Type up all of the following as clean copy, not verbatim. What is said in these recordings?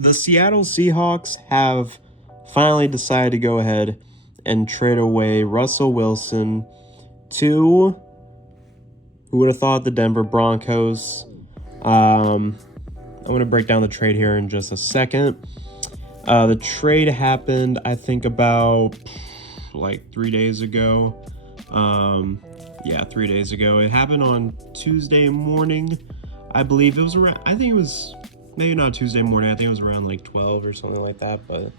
The Seattle Seahawks have finally decided to go ahead and trade away Russell Wilson to, who would have thought, the Denver Broncos. I'm going to break down the trade here in just a second. The trade happened, I think, about like 3 days ago. 3 days ago. It happened on Tuesday morning. I believe it was around, I think it was maybe not Tuesday morning. I think it was around like 12 or something like that. But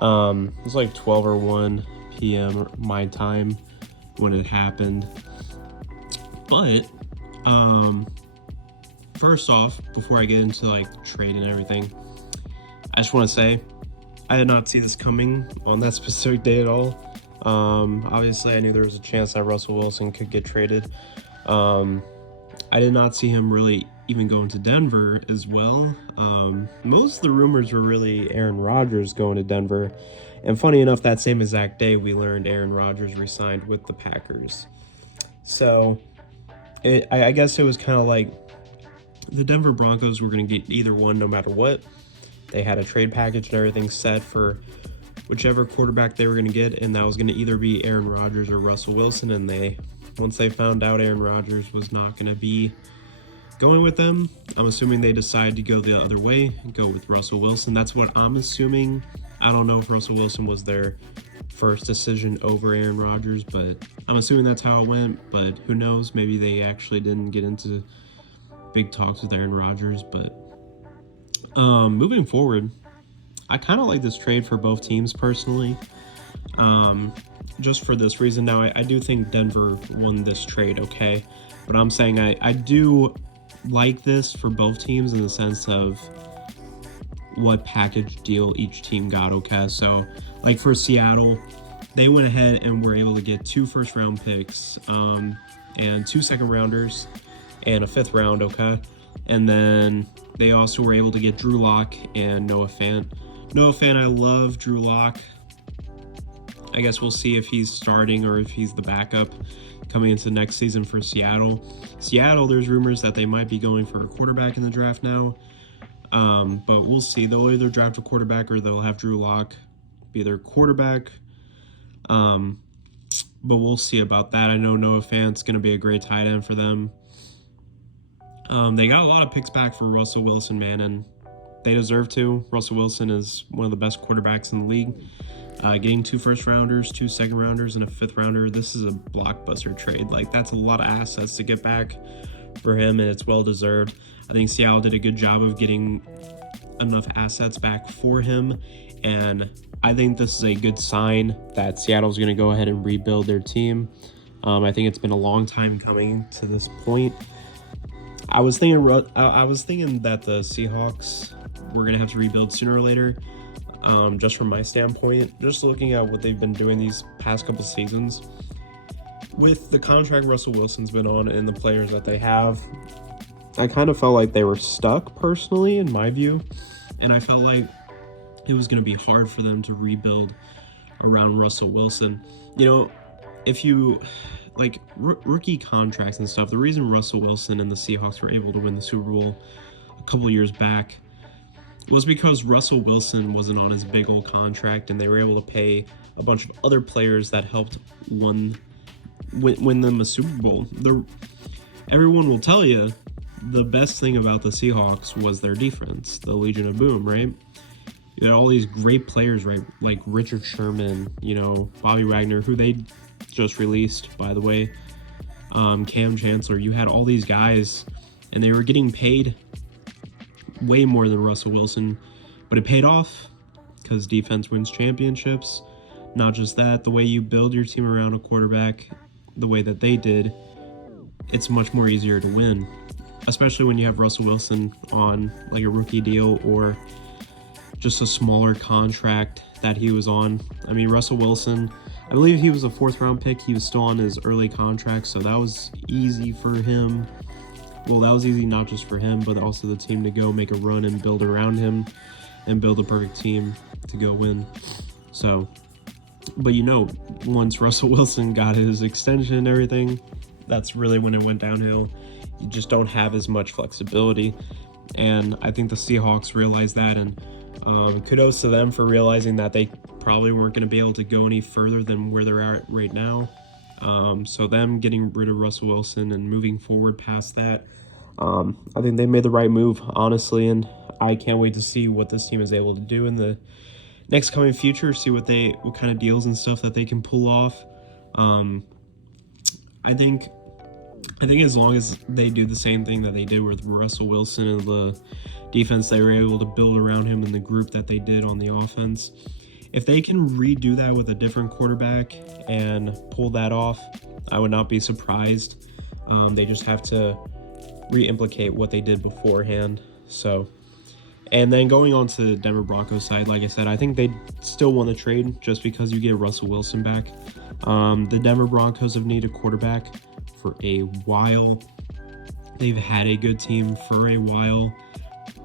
it was like 12 or 1 p.m. my time when it happened. But first off, before I get into like trade and everything, I just want to say I did not see this coming on that specific day at all. Obviously, I knew there was a chance that Russell Wilson could get traded. I did not see him really even going to Denver as well. Most of the rumors were really Aaron Rodgers going to Denver. And funny enough, that same exact day, we learned Aaron Rodgers resigned with the Packers. So I guess it was kind of like the Denver Broncos were going to get either one no matter what. They had a trade package and everything set for whichever quarterback they were going to get, and that was going to either be Aaron Rodgers or Russell Wilson. And once they found out Aaron Rodgers was not going to be going with them, I'm assuming they decided to go the other way and go with Russell Wilson. That's what I'm assuming. I don't know if Russell Wilson was their first decision over Aaron Rodgers, but I'm assuming that's how it went. But who knows? Maybe they actually didn't get into big talks with Aaron Rodgers. But moving forward, I kind of like this trade for both teams personally. Just for this reason. Now, I do think Denver won this trade, okay? But I'm saying I do like this for both teams in the sense of what package deal each team got, okay? So, like for Seattle, they went ahead and were able to get 2 first-round picks, and 2 second-rounders, and a 5th round, okay? And then they also were able to get Drew Lock and Noah Fant. Noah Fant, I love Drew Lock. I guess we'll see if he's starting or if he's the backup coming into next season for Seattle. Seattle, there's rumors that they might be going for a quarterback in the draft now. But we'll see. They'll either draft a quarterback or they'll have Drew Lock be their quarterback. But we'll see about that. I know Noah Fant's going to be a great tight end for them. They got a lot of picks back for Russell Wilson, man, and they deserve to. Russell Wilson is one of the best quarterbacks in the league. Getting 2 first-rounders, 2 second-rounders, and a 5th rounder, this is a blockbuster trade. Like, that's a lot of assets to get back for him, and it's well-deserved. I think Seattle did a good job of getting enough assets back for him, and I think this is a good sign that Seattle's going to go ahead and rebuild their team. I think it's been a long time coming to this point. I was thinking that the Seahawks were going to have to rebuild sooner or later. Just from my standpoint, just looking at what they've been doing these past couple seasons, with the contract Russell Wilson's been on and the players that they have, I kind of felt like they were stuck personally, in my view, and I felt like it was going to be hard for them to rebuild around Russell Wilson. You know, if you like rookie contracts and stuff, the reason Russell Wilson and the Seahawks were able to win the Super Bowl a couple years back was because Russell Wilson wasn't on his big old contract, and they were able to pay a bunch of other players that helped win them a Super Bowl. Everyone will tell you the best thing about the Seahawks was their defense, the Legion of Boom, right? You had all these great players, right? Like Richard Sherman, Bobby Wagner, who they just released, by the way, Cam Chancellor. You had all these guys, and they were getting paid way more than Russell Wilson, but it paid off because defense wins championships. Not just that, the way you build your team around a quarterback, the way that they did, it's much more easier to win, especially when you have Russell Wilson on like a rookie deal or just a smaller contract that he was on. I mean, Russell Wilson, I believe he was a 4th round pick. He was still on his early contract, so that was easy for him. Well, that was easy not just for him, but also the team to go make a run and build around him and build a perfect team to go win. So, but once Russell Wilson got his extension and everything, that's really when it went downhill. You just don't have as much flexibility. And I think the Seahawks realized that, and Kudos to them for realizing that they probably weren't going to be able to go any further than where they're at right now. So them getting rid of Russell Wilson and moving forward past that, I think they made the right move, honestly, and I can't wait to see what this team is able to do in the next coming future, see what kind of deals and stuff that they can pull off. I think as long as they do the same thing that they did with Russell Wilson and the defense they were able to build around him and the group that they did on the offense, if they can redo that with a different quarterback and pull that off, I would not be surprised. They just have to re-implicate what they did beforehand. So, and then going on to the Denver Broncos side, like I said, I think they still want to trade just because you get Russell Wilson back. The Denver Broncos have needed a quarterback for a while. They've had a good team for a while.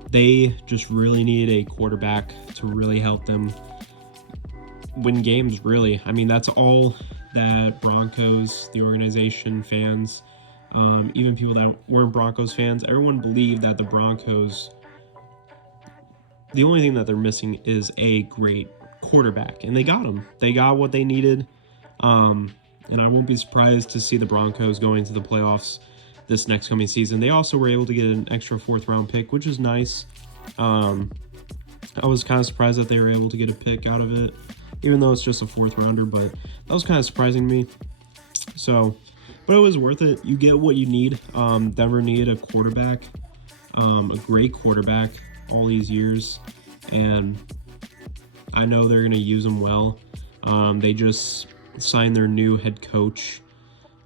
They just really need a quarterback to really help them win games, really. I mean, that's all that Broncos, the organization, fans, even people that weren't Broncos fans, everyone believed that the Broncos, the only thing that they're missing is a great quarterback, and they got him. They got what they needed, and I won't be surprised to see the Broncos going to the playoffs this next coming season. They also were able to get an extra 4th round pick, which is nice. I was kind of surprised that they were able to get a pick out of it, even though it's just a 4th rounder, but that was kind of surprising to me. So, but it was worth it. You get what you need. Denver needed a quarterback, a great quarterback all these years, and I know they're going to use him well. They just signed their new head coach.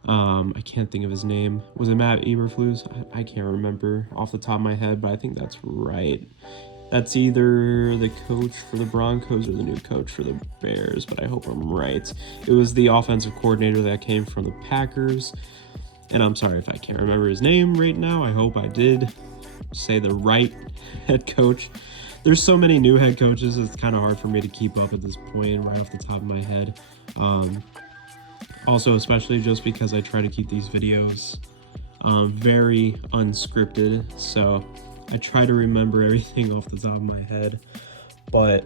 I can't think of his name. Was it Matt Eberflus? I can't remember off the top of my head, but I think that's right. That's either the coach for the Broncos or the new coach for the Bears, but I hope I'm right. It was the offensive coordinator that came from the Packers, and I'm sorry if I can't remember his name right now. I hope I did say the right head coach. There's so many new head coaches, it's kind of hard for me to keep up at this point right off the top of my head. Also, especially just because I try to keep these videos very unscripted, so I try to remember everything off the top of my head. But,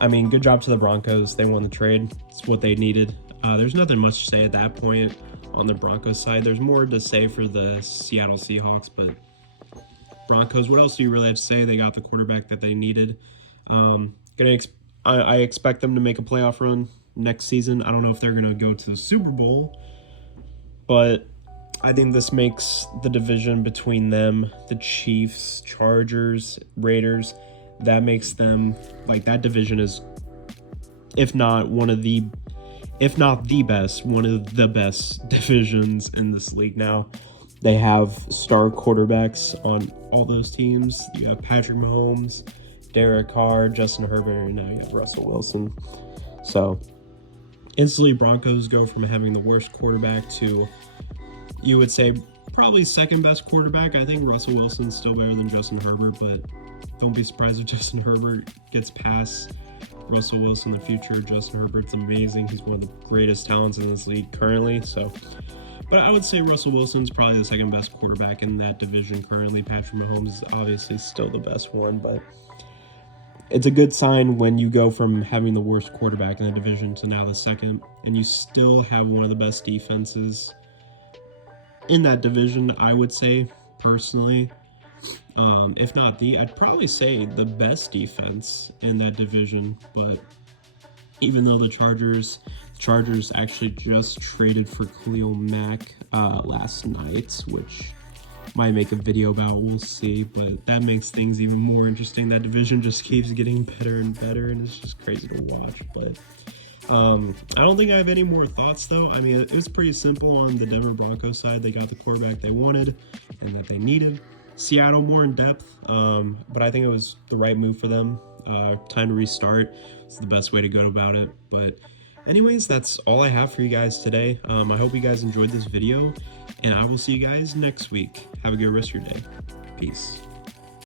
I mean, good job to the Broncos. They won the trade. It's what they needed. There's nothing much to say at that point on the Broncos side. There's more to say for the Seattle Seahawks, but Broncos, what else do you really have to say? They got the quarterback that they needed. I expect them to make a playoff run next season. I don't know if they're going to go to the Super Bowl, but I think this makes the division between them, the Chiefs, Chargers, Raiders, that makes them, like, that division is, if not the best, one of the best divisions in this league now. They have star quarterbacks on all those teams. You have Patrick Mahomes, Derek Carr, Justin Herbert, and now you have Russell Wilson. So instantly, Broncos go from having the worst quarterback to, you would say, probably second best quarterback. I think Russell Wilson's still better than Justin Herbert, but don't be surprised if Justin Herbert gets past Russell Wilson in the future. Justin Herbert's amazing. He's one of the greatest talents in this league currently. So, but I would say Russell Wilson's probably the second best quarterback in that division currently. Patrick Mahomes is obviously still the best one, but it's a good sign when you go from having the worst quarterback in the division to now the second, and you still have one of the best defenses in that division, I would say, personally. If not I'd probably say the best defense in that division. But even though the Chargers actually just traded for Khalil Mack last night, which might make a video about, we'll see, but that makes things even more interesting. That division just keeps getting better and better, and it's just crazy to watch. But I don't think I have any more thoughts, though. I mean, it was pretty simple on the Denver Broncos side. They got the quarterback they wanted and that they needed. Seattle more in depth, but I think it was the right move for them. Time to restart. It's the best way to go about it. But anyways, that's all I have for you guys today. I hope you guys enjoyed this video, and I will see you guys next week. Have a good rest of your day. Peace.